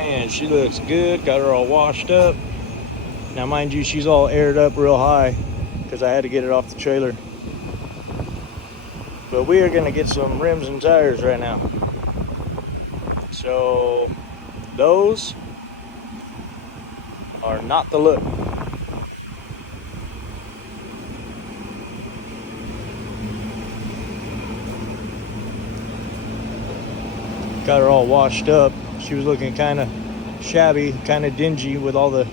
Man, she looks good. Got her all washed up. Now, mind you, she's all aired up real high because I had to get it off the trailer. But we are going to get some rims and tires right now. So those are not the look. Got her all washed up. She was looking kind of shabby, kind of dingy with all the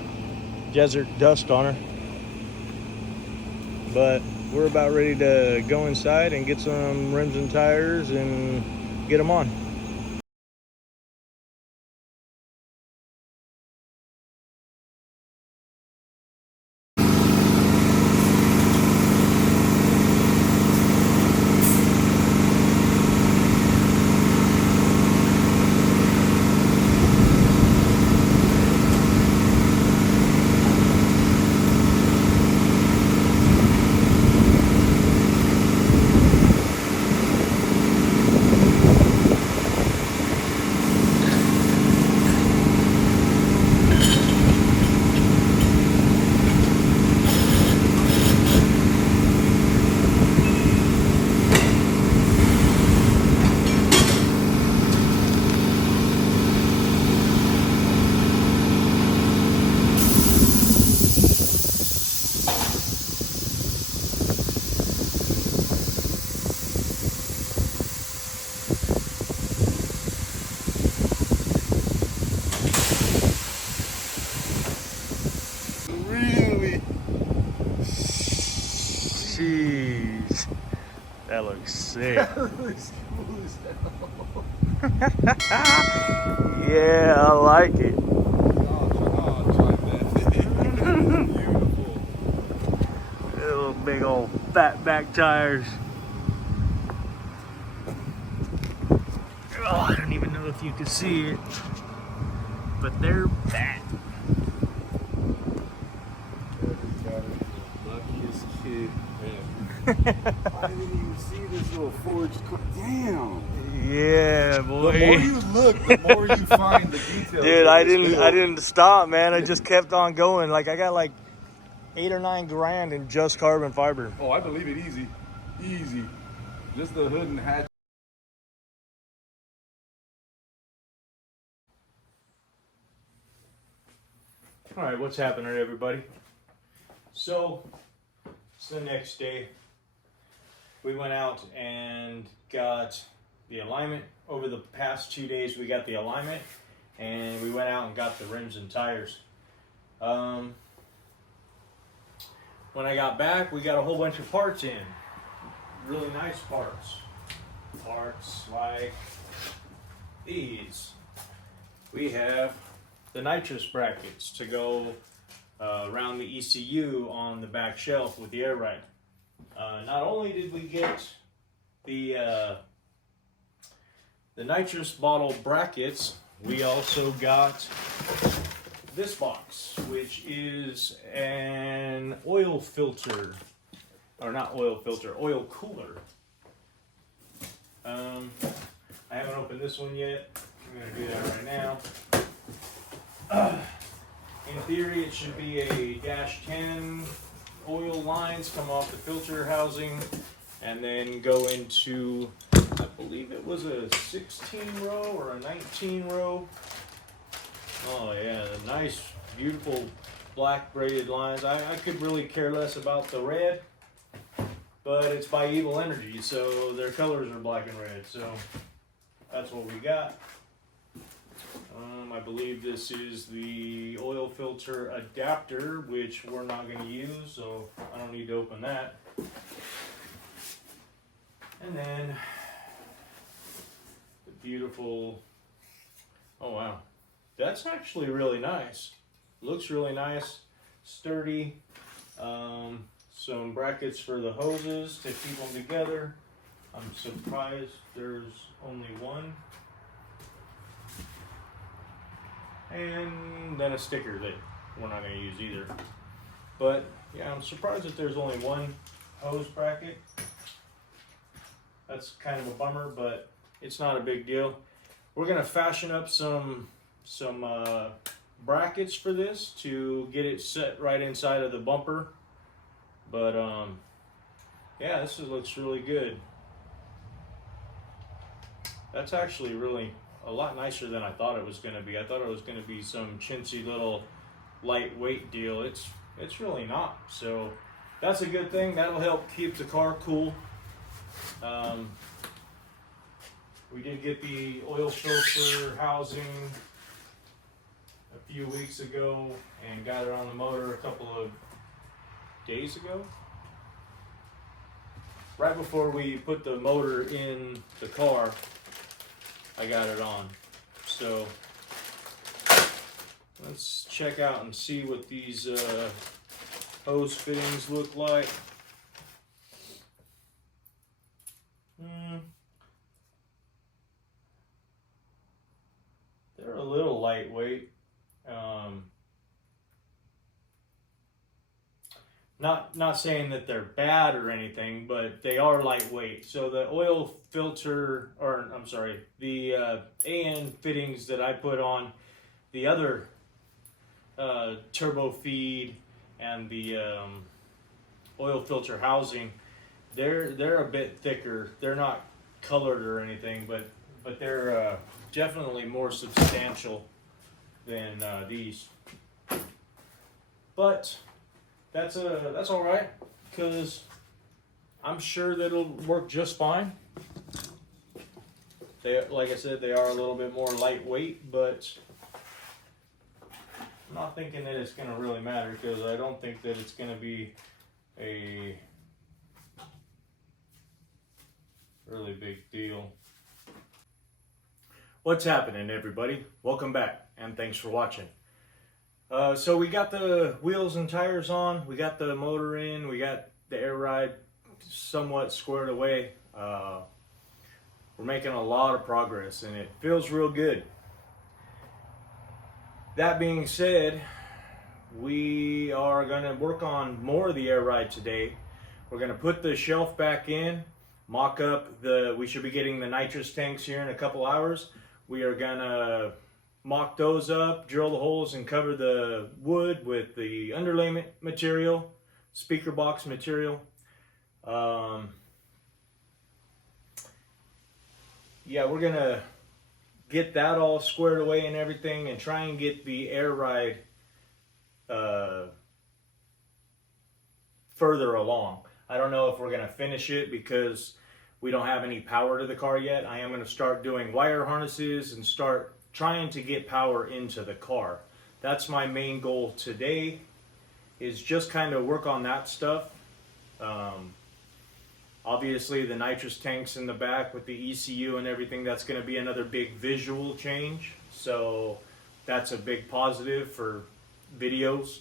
desert dust on her. But we're about ready to go inside and get some rims and tires and get them on. Jeez, that looks sick. That looks cool as hell. Yeah, I like it. Try that thing. Beautiful. Little big old fat back tires. Oh, I don't even know if you can see it, but they're fat. Luckiest kid ever. I didn't even see this little forged. Damn. Yeah, boy. The more you look, the more you find the details. Dude, I didn't stop, man. I just kept on going. Like I got like 8 or 9 grand in just carbon fiber. Oh, I believe it easy. Easy. Just the hood and hatch. All right, what's happening, everybody? So, it's the next day. We went out and got the alignment. Over the past 2 days, we got the alignment, and we went out and got the rims and tires. When I got back, we got a whole bunch of parts in. Really nice parts. Parts like these. We have the nitrous brackets to go around the ECU on the back shelf with the air ride. Not only did we get the nitrous bottle brackets, we also got this box, which is an oil filter, or not oil filter, oil cooler. I haven't opened this one yet. I'm gonna do that right now. In theory, it should be a -10 oil lines come off the filter housing and then go into, I believe it was a 16 row or a 19 row. Oh yeah, the nice, beautiful black braided lines. I could really care less about the red, but it's by Evil Energy, so their colors are black and red, so that's what we got. I believe this is the oil filter adapter, which we're not going to use, so I don't need to open that. And then the beautiful, oh wow, that's actually really nice. Looks really nice, sturdy. Some brackets for the hoses to keep them together. I'm surprised there's only one. And then a sticker that we're not going to use either. But yeah, I'm surprised that there's only one hose bracket. That's kind of a bummer, but it's not a big deal. We're going to fashion up some some brackets for this to get it set right inside of the bumper. But yeah, looks really good. That's actually really a lot nicer than I thought it was going to be. I thought it was going to be some chintzy little lightweight deal. It's really not. So that's a good thing. That'll help keep the car cool. We did get the oil filter housing a few weeks ago and got it on the motor a couple of days ago. Right before we put the motor in the car, I got it on. So let's check out and see what these hose fittings look like. They're a little lightweight. Not saying that they're bad or anything, but they are lightweight. So the oil filter, or I'm sorry, the AN fittings that I put on the other turbo feed and the oil filter housing, they're a bit thicker. They're not colored or anything, but they're definitely more substantial than these. But that's all right, because I'm sure that it'll work just fine. Like I said, they are a little bit more lightweight, but I'm not thinking that it's going to really matter, because I don't think that it's going to be a really big deal. What's happening, everybody? Welcome back, and thanks for watching. So we got the wheels and tires on, we got the motor in, we got the air ride somewhat squared away. We're making a lot of progress, and it feels real good. That being said, we are going to work on more of the air ride today. We're going to put the shelf back in, mock up we should be getting the nitrous tanks here in a couple hours. We are going to mock those up, drill the holes, and cover the wood with the underlayment material, speaker box material. Yeah, we're going to get that all squared away and everything, and try and get the air ride further along. I don't know if we're going to finish it because we don't have any power to the car yet. I am going to start doing wire harnesses and start trying to get power into the car. That's my main goal today, is just kind of work on that stuff. Obviously the nitrous tanks in the back with the ECU and everything, that's going to be another big visual change. So that's a big positive for videos.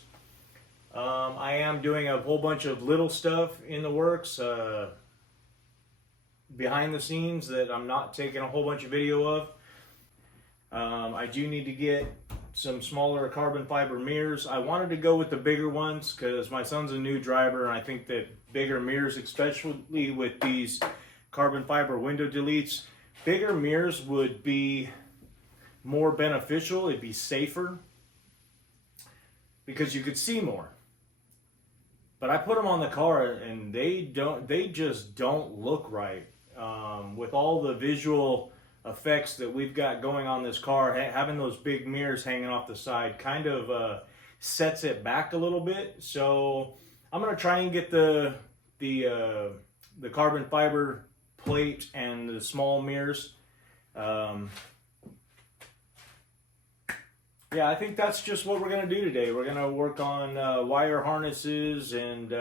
I am doing a whole bunch of little stuff in the works behind the scenes that I'm not taking a whole bunch of video of. I do need to get some smaller carbon fiber mirrors. I wanted to go with the bigger ones because my son's a new driver, and I think that bigger mirrors, especially with these carbon fiber window deletes, bigger mirrors would be more beneficial. It'd be safer because you could see more. But I put them on the car and they just don't look right. With all the visual effects that we've got going on this car, having those big mirrors hanging off the side kind of sets it back a little bit. So I'm gonna try and get the carbon fiber plate and the small mirrors. Yeah, I think that's just what we're gonna do today. We're gonna work on wire harnesses, and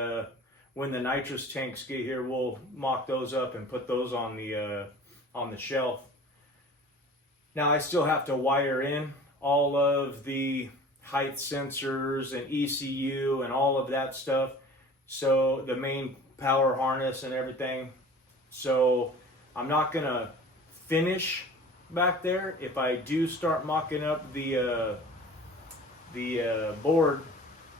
when the nitrous tanks get here, we'll mock those up and put those on the shelf. Now I still have to wire in all of the height sensors and ECU and all of that stuff. So the main power harness and everything. So I'm not gonna finish back there. If I do start mocking up the board,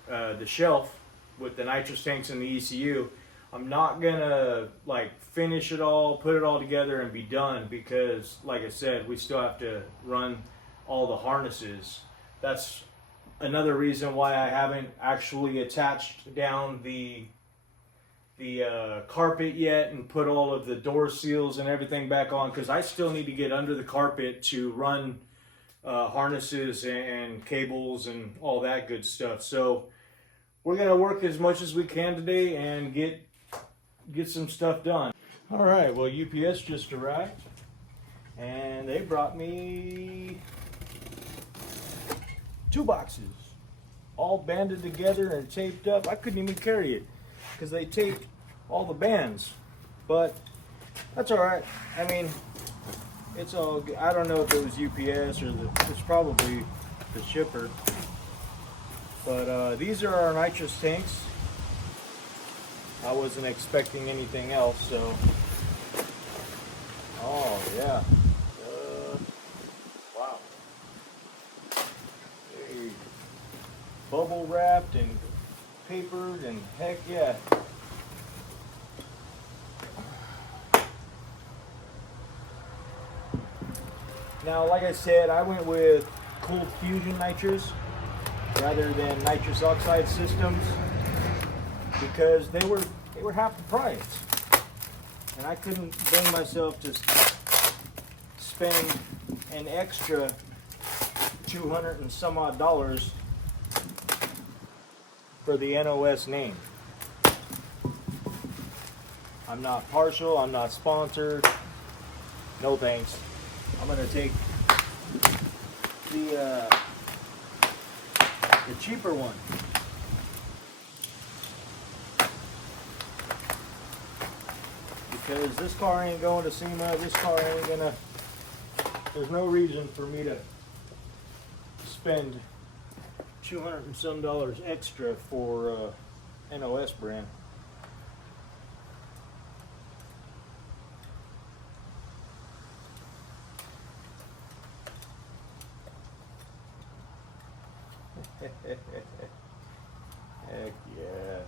the shelf with the nitrous tanks and the ECU, I'm not gonna like finish it all, put it all together and be done, because like I said, we still have to run all the harnesses. That's another reason why I haven't actually attached down the carpet yet and put all of the door seals and everything back on, because I still need to get under the carpet to run harnesses and cables and all that good stuff. So we're gonna work as much as we can today and get some stuff done. All right, well, UPS just arrived and they brought me 2 boxes, all banded together and taped up. I couldn't even carry it because they taped all the bands, but that's all right. I mean, it's all good. I don't know if it was UPS or it's probably the shipper, but these are our nitrous tanks. I wasn't expecting anything else, so oh yeah, wow. Hey, bubble wrapped and papered and heck yeah. Now, like I said, I went with cold fusion nitrous rather than nitrous oxide systems because they were half the price, and I couldn't bring myself to spend an extra $200 and some odd for the NOS name. I'm not partial, I'm not sponsored, no thanks. I'm gonna take the cheaper one. Because this car ain't going to SEMA, this car ain't gonna, there's no reason for me to spend $200 and some extra for NOS brand. Heck yeah.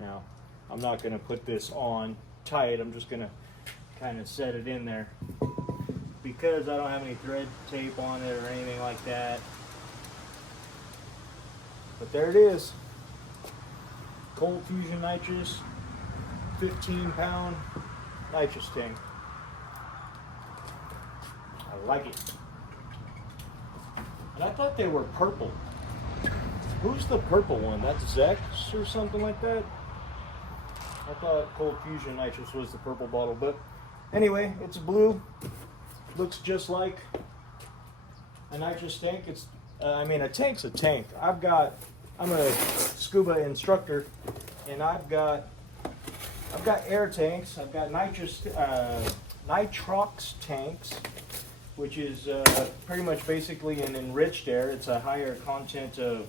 Now, I'm not going to put this on tight. I'm just going to kind of set it in there because I don't have any thread tape on it or anything like that. But there it is. Cold fusion nitrous, 15-pound nitrous tank. I like it. And I thought they were purple. Who's the purple one? That's Zex or something like that? I thought cold fusion nitrous was the purple bottle, but anyway, it's blue. Looks just like a nitrous tank. It's, I mean, a tank's a tank. I'm a scuba instructor, and I've got air tanks. I've got nitrox tanks, which is pretty much basically an enriched air. It's a higher content of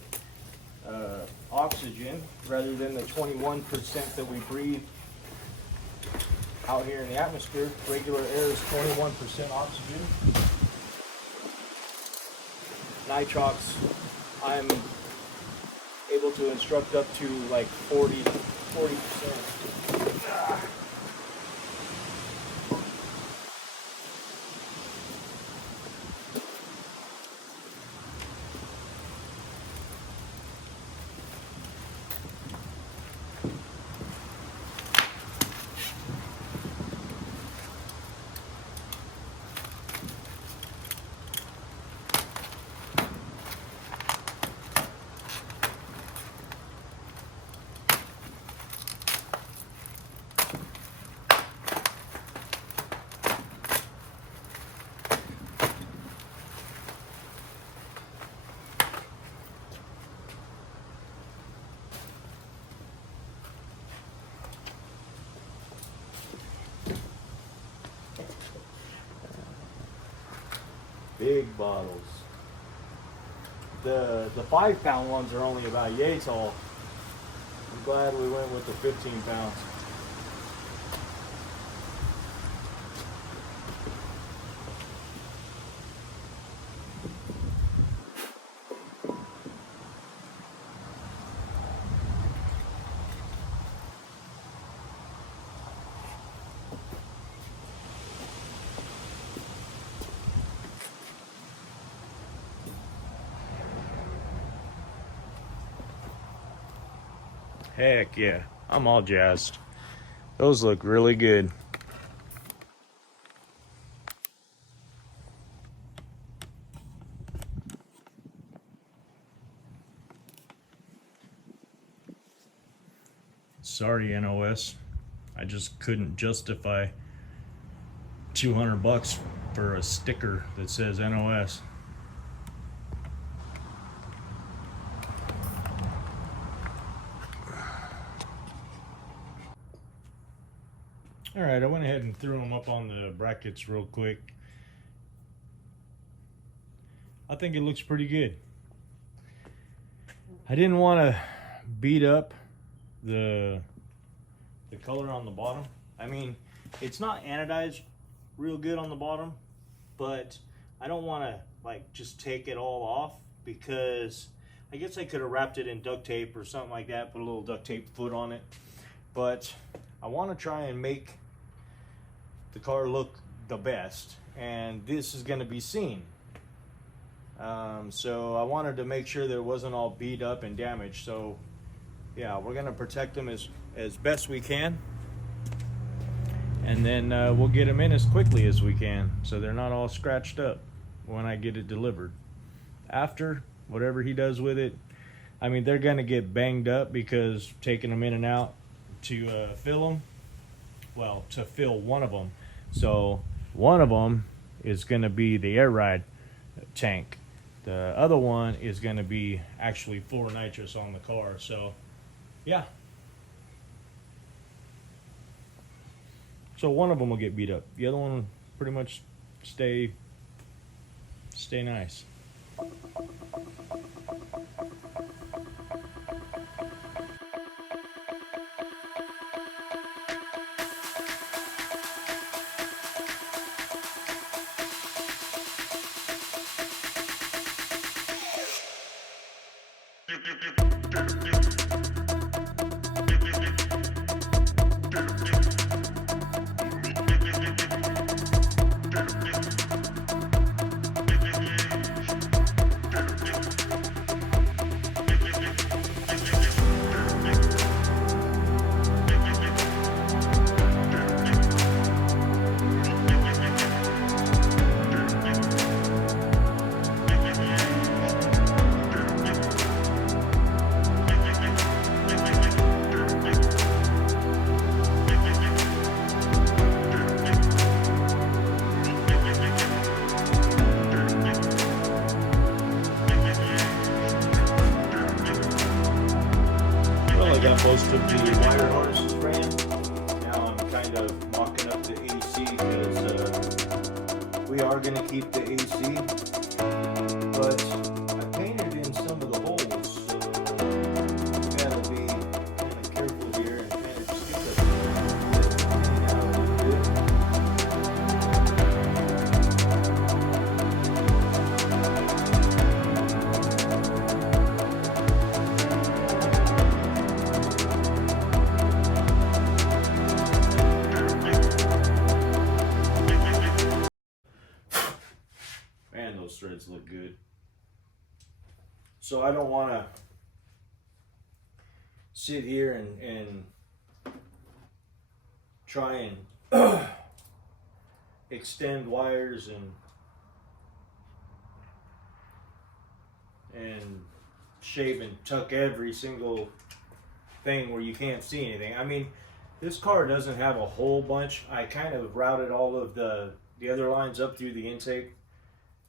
oxygen rather than the 21% that we breathe out here in the atmosphere. Regular air is 21% oxygen. Nitrox, I'm able to instruct up to like 40%. Big bottles. The 5-pound ones are only about yay tall. I'm glad we went with the 15 pounds. Heck yeah, I'm all jazzed. Those look really good. Sorry, NOS. I just couldn't justify 200 bucks for a sticker that says NOS. All right, I went ahead and threw them up on the brackets real quick. I think it looks pretty good. I didn't want to beat up the color on the bottom. I mean, it's not anodized real good on the bottom, but I don't want to like just take it all off, because I guess I could have wrapped it in duct tape or something like that, put a little duct tape foot on it. But I want to try and make the car look the best, and this is going to be seen. So I wanted to make sure that it wasn't all beat up and damaged. So yeah, we're going to protect them as best we can, and then we'll get them in as quickly as we can, so they're not all scratched up when I get it delivered. After, whatever he does with it, I mean, they're going to get banged up because taking them in and out to fill them, well, to fill one of them. So one of them is going to be the air ride tank. The other one is going to be actually for nitrous on the car. So yeah. So one of them will get beat up. The other one will pretty much stay nice. Got most of the wire harnesses ran. Now I'm kind of mocking up the AC, because we are going to keep the AC, but I painted in some of the holes, so we got to be kind of careful here and kind of just get the paint out a little bit. Those threads look good. So I don't want to sit here and try and extend wires and shave and tuck every single thing where you can't see anything. I mean, this car doesn't have a whole bunch. I kind of routed all of the other lines up through the intake.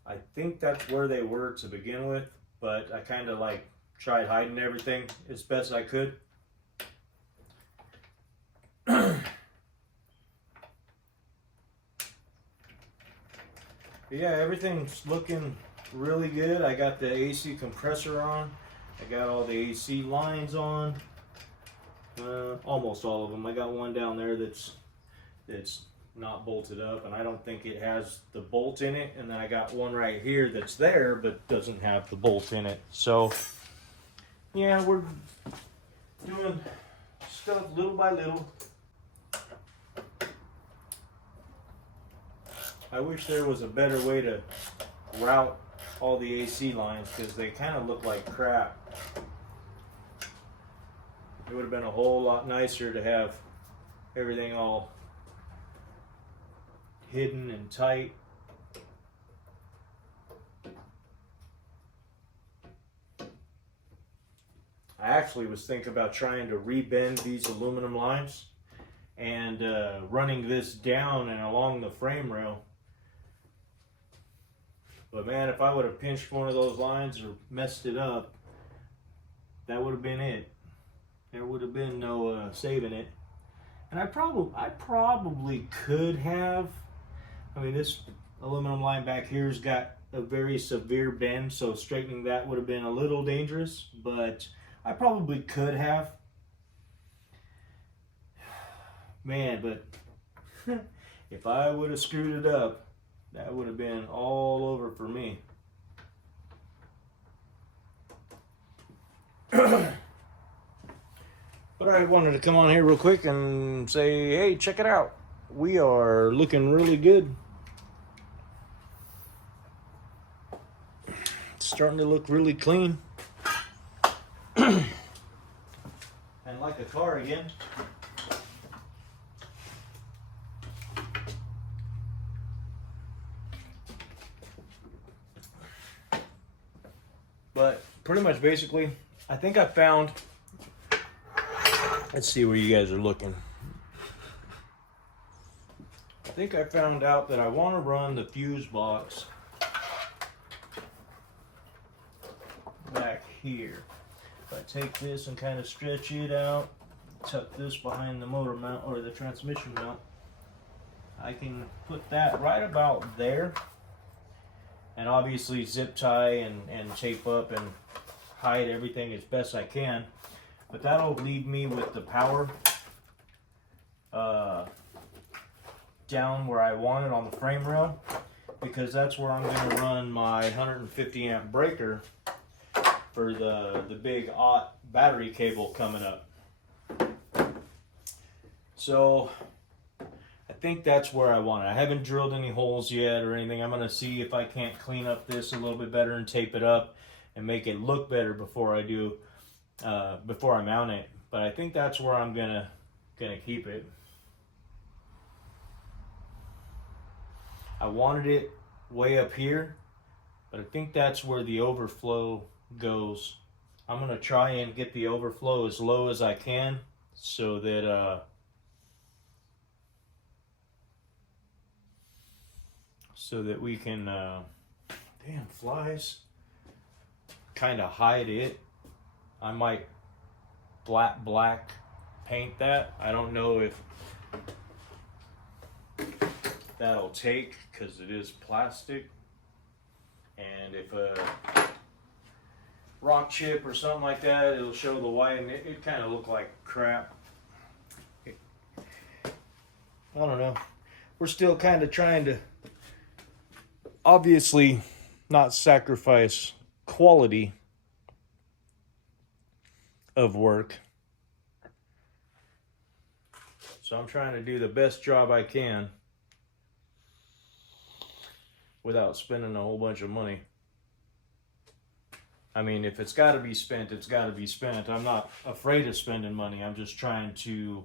I think that's where they were to begin with, but I kind of like tried hiding everything as best I could. Yeah, everything's looking really good. I got the AC compressor on. I got all the AC lines on. Almost all of them. I got one down there that's not bolted up, and I don't think it has the bolt in it, and then I got one right here that's there but doesn't have the bolt in it. So yeah, we're doing stuff little by little. I wish there was a better way to route all the AC lines, because they kind of look like crap. It would have been a whole lot nicer to have everything all hidden and tight. I actually was thinking about trying to rebend these aluminum lines and running this down and along the frame rail. But man, if I would have pinched one of those lines or messed it up, that would have been it. There would have been no saving it. And I probably could have. I mean, this aluminum line back here's got a very severe bend, so straightening that would have been a little dangerous, but I probably could have. Man, but if I would have screwed it up, that would have been all over for me. But I wanted to come on here real quick and say, hey, check it out. We are looking really good. It's starting to look really clean. And like a car again. But pretty much basically, I think I found, let's see where you guys are looking. I think I found out that I want to run the fuse box back here. If I take this and kind of stretch it out, tuck this behind the motor mount or the transmission mount, I can put that right about there. And obviously zip tie and tape up and hide everything as best I can. But that'll leave me with the power down where I want it on the frame rail, because that's where I'm going to run my 150 amp breaker for the big aught battery cable coming up. So I think that's where I want it. I haven't drilled any holes yet or anything. I'm going to see if I can't clean up this a little bit better and tape it up and make it look better before I do, before I mount it. But I think that's where I'm gonna keep it. I wanted it way up here, but I think that's where the overflow goes. I'm gonna try and get the overflow as low as I can so that we can damn flies, kind of hide it. I might black paint that. I don't know if that'll take, because it is plastic, and if a rock chip or something like that, it'll show the white, and it kind of look like crap. I don't know. We're still kind of trying to obviously not sacrifice quality of work. So I'm trying to do the best job I can without spending a whole bunch of money. I mean, if it's got to be spent, it's got to be spent. I'm not afraid of spending money. I'm just trying to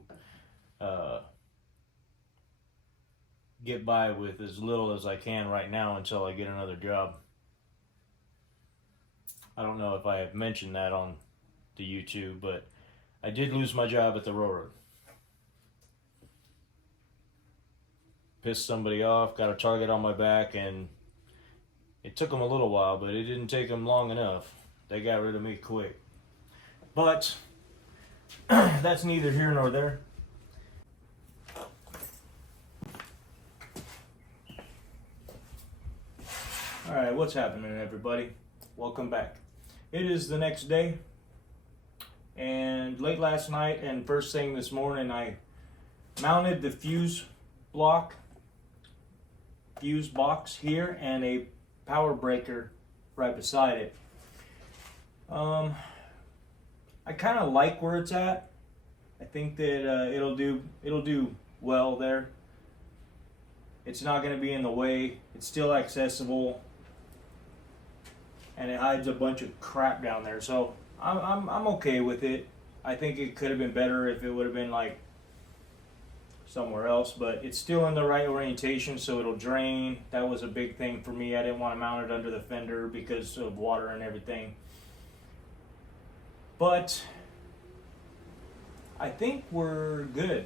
get by with as little as I can right now until I get another job. I don't know if I have mentioned that on the YouTube, but I did lose my job at the railroad. Pissed somebody off, got a target on my back, and it took them a little while, but it didn't take them long enough. They got rid of me quick. But that's neither here nor there. Alright, what's happening, everybody? Welcome back. It is the next day, and late last night and first thing this morning, I mounted the fuse box here and a power breaker right beside it. I kind of like where it's at. I think that it'll do well there. It's not going to be in the way. It's still accessible, and it hides a bunch of crap down there. So I'm okay with it. I think it could have been better if it would have been like somewhere else, but it's still in the right orientation, so it'll drain. That was a big thing for me. I didn't want to mount it under the fender because of water and everything. But I think we're good.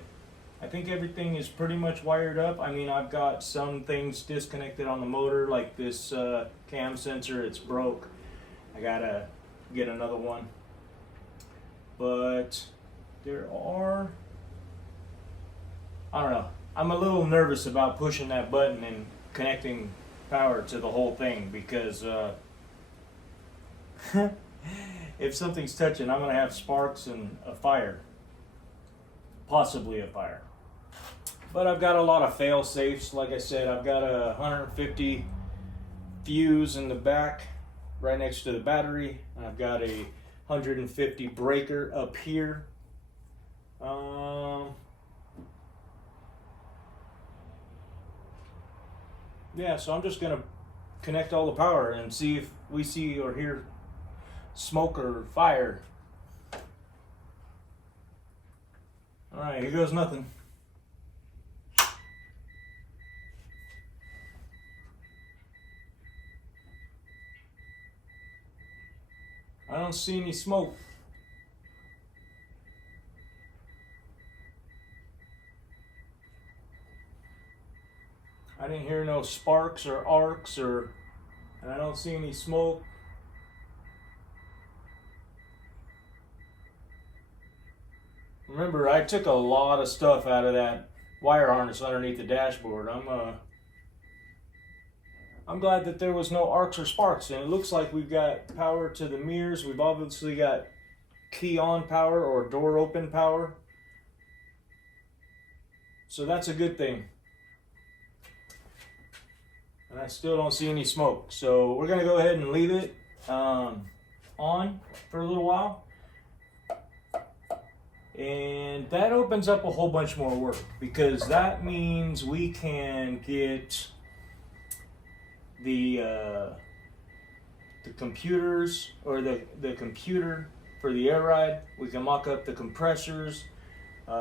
I think everything is pretty much wired up. I mean, I've got some things disconnected on the motor, like this cam sensor, it's broke. I gotta get another one. But there are, I don't know, I'm a little nervous about pushing that button and connecting power to the whole thing, because if something's touching, I'm gonna have sparks and a fire. Possibly a fire. But I've got a lot of fail safes. Like I said, I've got a 150 fuse in the back right next to the battery. I've got a 150 breaker up here. Yeah, so I'm just gonna connect all the power and see if we see or hear smoke or fire. Alright, here goes nothing. I don't see any smoke. I didn't hear no sparks or arcs, and I don't see any smoke. Remember, I took a lot of stuff out of that wire harness underneath the dashboard. I'm glad that there was no arcs or sparks, and it looks like we've got power to the mirrors. We've obviously got key on power or door open power. So that's a good thing. And I still don't see any smoke. So we're gonna go ahead and leave it on for a little while. And that opens up a whole bunch more work, because that means we can get the computers, or the computer for the air ride. We can mock up the compressors. Hell,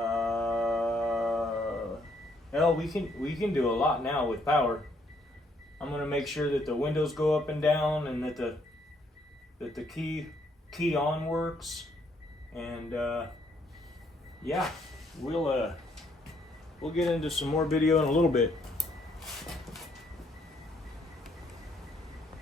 we can do a lot now with power. I'm gonna make sure that the windows go up and down, and that the key on works, and yeah, we'll get into some more video in a little bit.